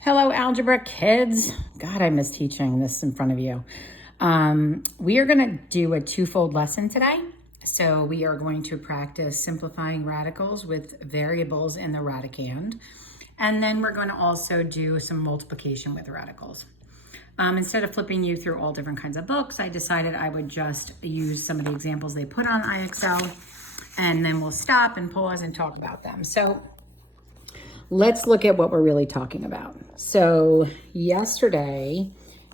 Hello, Algebra kids. God, I miss teaching this in front of you. We are going to do a twofold lesson today. So we are going to practice simplifying radicals with variables in the radicand. And then we're going to also do some multiplication with radicals. Instead of flipping you through all different kinds of books, I decided I would just use some of the examples they put on IXL, and then we'll stop and pause and talk about them. So let's look at what we're really talking about. So yesterday,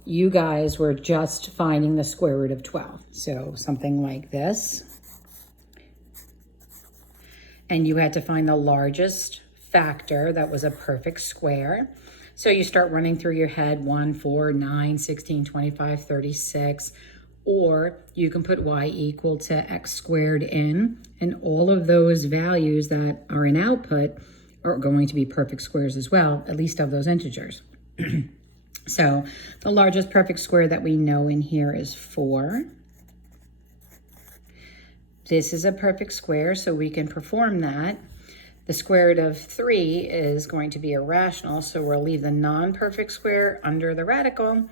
you guys were just finding the square root of 12. So something like this. And you had to find the largest factor that was a perfect square. So you start running through your head 1, 4, 9, 16, 25, 36. Or you can put y equal to x squared in. And all of those values that are in output are going to be perfect squares as well, at least of those integers. So the largest perfect square that we know in here is 4. This is a perfect square, so we can perform that. The square root of 3 is going to be irrational, so we'll leave the non-perfect square under the radical.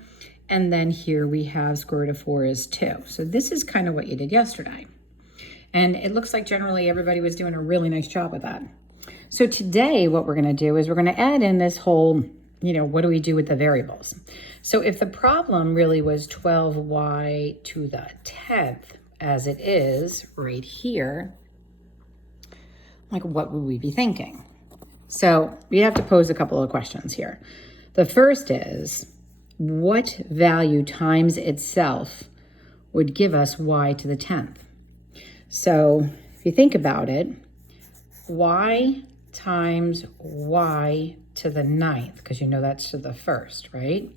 And then here we have square root of 4 is 2. So this is kind of what you did yesterday. And it looks like generally everybody was doing a really nice job with that. So today what we're going to do is we're going to add in this whole, what do we do with the variables? So if the problem really was 12y to the 10th, as it is right here, like what would we be thinking? So we have to pose a couple of questions here. The first is, what value times itself would give us y to the 10th? So if you think about it, y times y to the 9th, because that's to the first, right?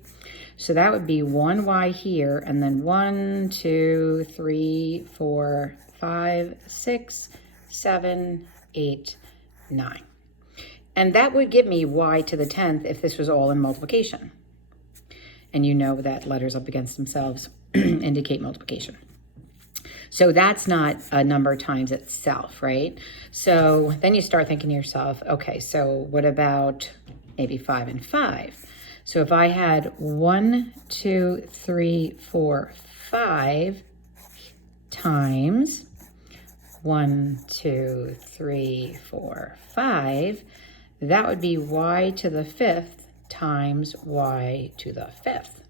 So that would be 1y here, and then 1, 2, 3, 4, 5, 6, 7, 8, 9. And that would give me y to the 10th if this was all in multiplication. And you know that letters up against themselves indicate multiplication. So that's not a number times itself, right? So then you start thinking to yourself, okay, so what about maybe 5 and 5? So if I had 1, 2, 3, 4, 5 times 1, 2, 3, 4, 5, that would be y to the 5th times y to the 5th.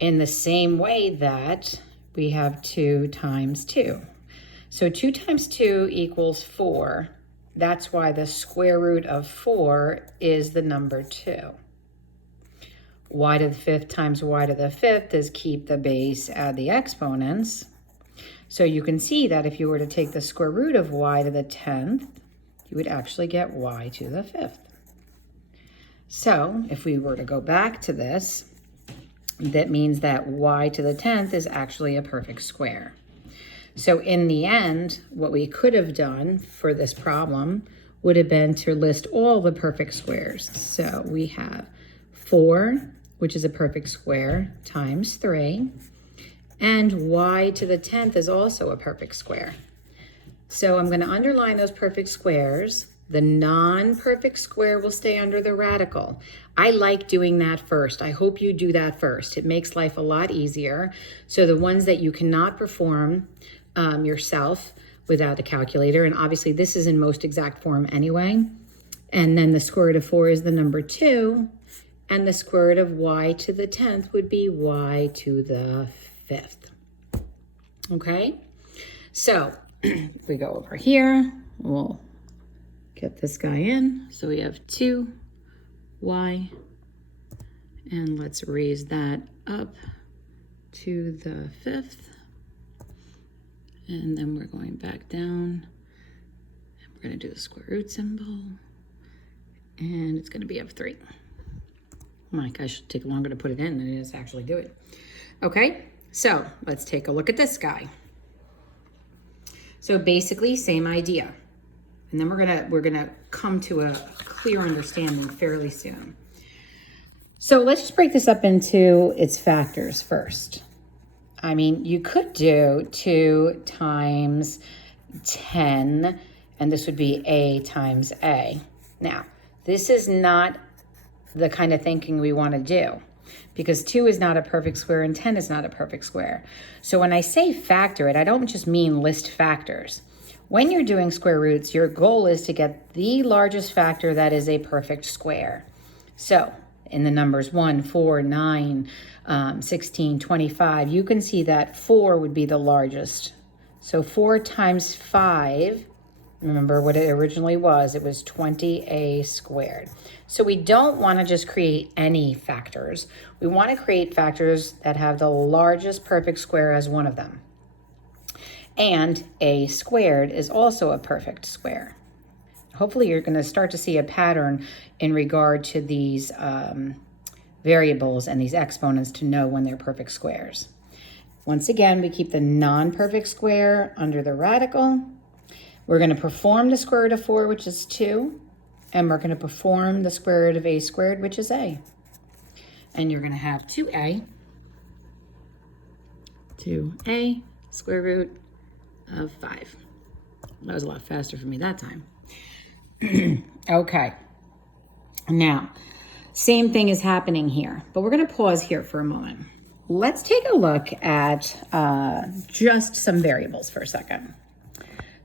In the same way that we have 2 times 2. So 2 times 2 equals 4. That's why the square root of 4 is the number 2. Y to the 5th times y to the 5th is keep the base, add the exponents. So you can see that if you were to take the square root of y to the 10th, you would actually get y to the 5th. So if we were to go back to this, that means that y to the 10th is actually a perfect square. So in the end, what we could have done for this problem would have been to list all the perfect squares. So we have 4, which is a perfect square, times 3. And y to the 10th is also a perfect square. So I'm going to underline those perfect squares. The non-perfect square will stay under the radical. I like doing that first. I hope you do that first. It makes life a lot easier. So the ones that you cannot perform yourself without a calculator, and obviously this is in most exact form anyway, and then the square root of 4 is the number 2, and the square root of y to the 10th would be y to the 5th. Okay? So if we go over here, we'll get this guy in. So we have 2y, and let's raise that up to the 5th. And then we're going back down, and we're going to do the square root symbol, and it's going to be up 3. My gosh, should take longer to put it in than it is to actually do it. Okay, so let's take a look at this guy. So basically, same idea. And then we're gonna come to a clear understanding fairly soon. So let's just break this up into its factors first. I mean, you could do 2 times 10, and this would be a times a. Now, this is not the kind of thinking we want to do, because 2 is not a perfect square and 10 is not a perfect square. So when I say factor it, I don't just mean list factors. When you're doing square roots, your goal is to get the largest factor that is a perfect square. So in the numbers 1, 4, 9, 16, 25, you can see that 4 would be the largest. So 4 times 5, remember what it originally was, it was 20a squared. So we don't want to just create any factors. We want to create factors that have the largest perfect square as one of them. And a squared is also a perfect square. Hopefully you're going to start to see a pattern in regard to these variables and these exponents to know when they're perfect squares. Once again, we keep the non-perfect square under the radical. We're going to perform the square root of 4, which is 2, and we're going to perform the square root of a squared, which is a. And you're going to have 2a square root of 5. That was a lot faster for me that time. Okay. Now, same thing is happening here, but we're going to pause here for a moment. Let's take a look at just some variables for a second.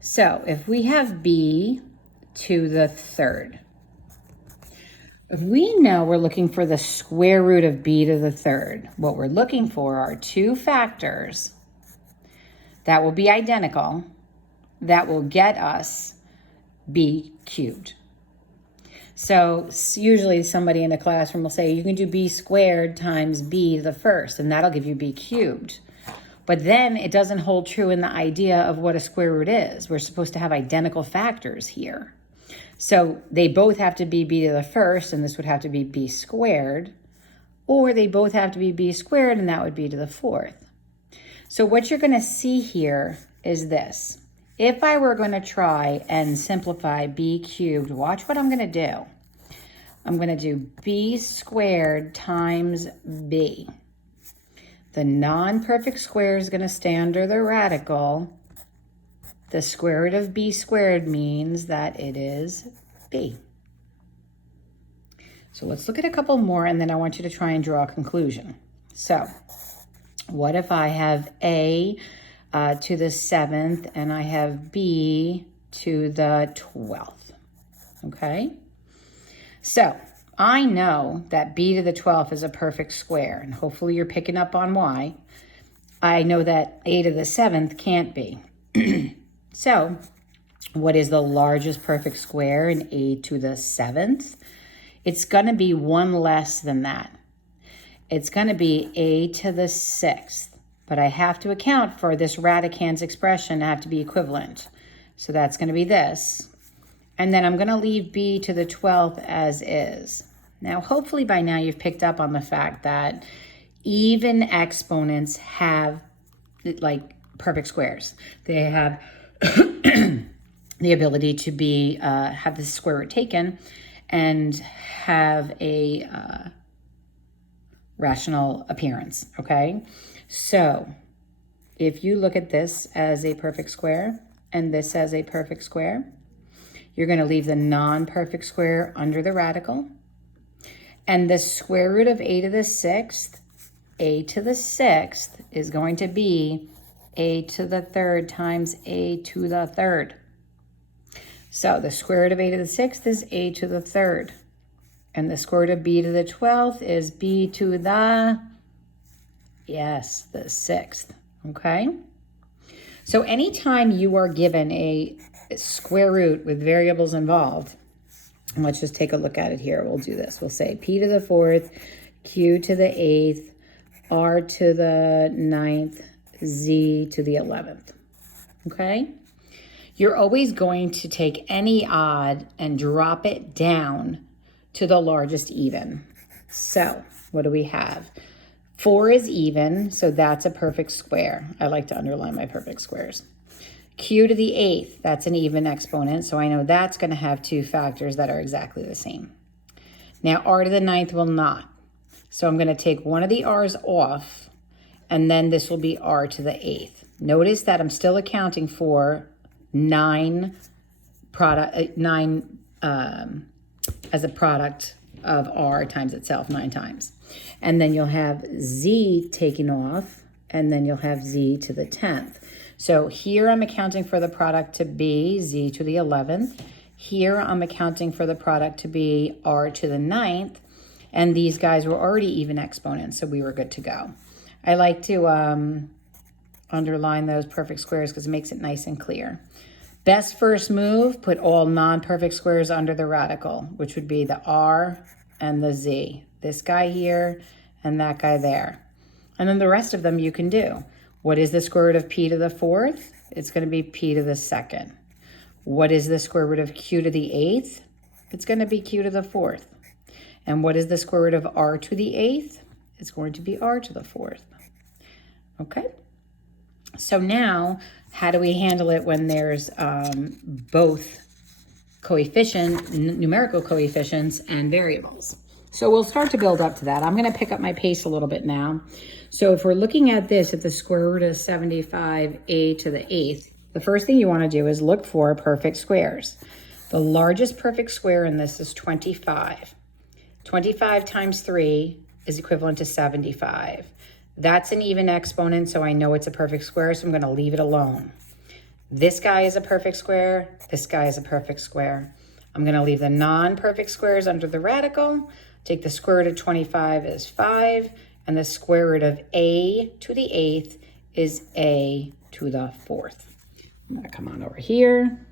So if we have b to the third, if we know we're looking for the square root of b to the third, what we're looking for are two factors that will be identical that will get us b cubed. So usually somebody in the classroom will say you can do b squared times b to the first, and that'll give you b cubed. But then it doesn't hold true in the idea of what a square root is. We're supposed to have identical factors here. So they both have to be b to the first, and this would have to be b squared, or they both have to be b squared, and that would be to the fourth. So what you're going to see here is this. If I were going to try and simplify b cubed, watch what I'm going to do. I'm going to do b squared times b. The non-perfect square is going to stay under the radical. The square root of b squared means that it is b. So let's look at a couple more, and then I want you to try and draw a conclusion. So what if I have a to the 7th, and I have b to the 12th, okay? So I know that b to the 12th is a perfect square, and hopefully you're picking up on why. I know that a to the 7th can't be. So what is the largest perfect square in a to the 7th? It's going to be one less than that. It's going to be a to the 6th. But I have to account for this radicand's expression to have to be equivalent. So that's going to be this. And then I'm going to leave b to the 12th as is. Now, hopefully by now you've picked up on the fact that even exponents have like perfect squares. They have the ability to be have the square root taken and have a rational appearance, okay? So if you look at this as a perfect square and this as a perfect square, you're going to leave the non-perfect square under the radical. And the square root of a to the 6th, a to the 6th is going to be a to the 3rd times a to the 3rd. So the square root of a to the 6th is a to the 3rd. And the square root of b to the 12th is b to the, yes, the 6th, okay? So anytime you are given a square root with variables involved, and let's just take a look at it here. We'll do this. We'll say p to the 4th, q to the 8th, r to the 9th, z to the 11th, okay? You're always going to take any odd and drop it down to the largest even. So what do we have? 4 is even, so that's a perfect square. I like to underline my perfect squares. Q to the 8th, that's an even exponent, so I know that's going to have two factors that are exactly the same. Now r to the 9th will not. So I'm going to take one of the r's off, and then this will be r to the 8th. Notice that I'm still accounting for 9 as a product of r times itself 9 times. And then you'll have z taking off, and then you'll have z to the 10th. So here I'm accounting for the product to be z to the 11th. Here I'm accounting for the product to be r to the 9th. And these guys were already even exponents, so we were good to go. I like to underline those perfect squares because it makes it nice and clear. Best first move, put all non-perfect squares under the radical, which would be the r and the z. This guy here and that guy there. And then the rest of them you can do. What is the square root of p to the 4th? It's going to be p to the 2nd. What is the square root of q to the 8th? It's going to be q to the 4th. And what is the square root of r to the 8th? It's going to be r to the 4th. Okay? So now, how do we handle it when there's both numerical coefficients and variables? So we'll start to build up to that. I'm going to pick up my pace a little bit now. So if we're looking at this at the square root of 75a to the 8th, the first thing you want to do is look for perfect squares. The largest perfect square in this is 25. 25 times 3 is equivalent to 75. That's an even exponent, so I know it's a perfect square, so I'm going to leave it alone. This guy is a perfect square. This guy is a perfect square. I'm going to leave the non-perfect squares under the radical. Take the square root of 25 is 5, and the square root of a to the 8th is a to the 4th. I'm going to come on over here.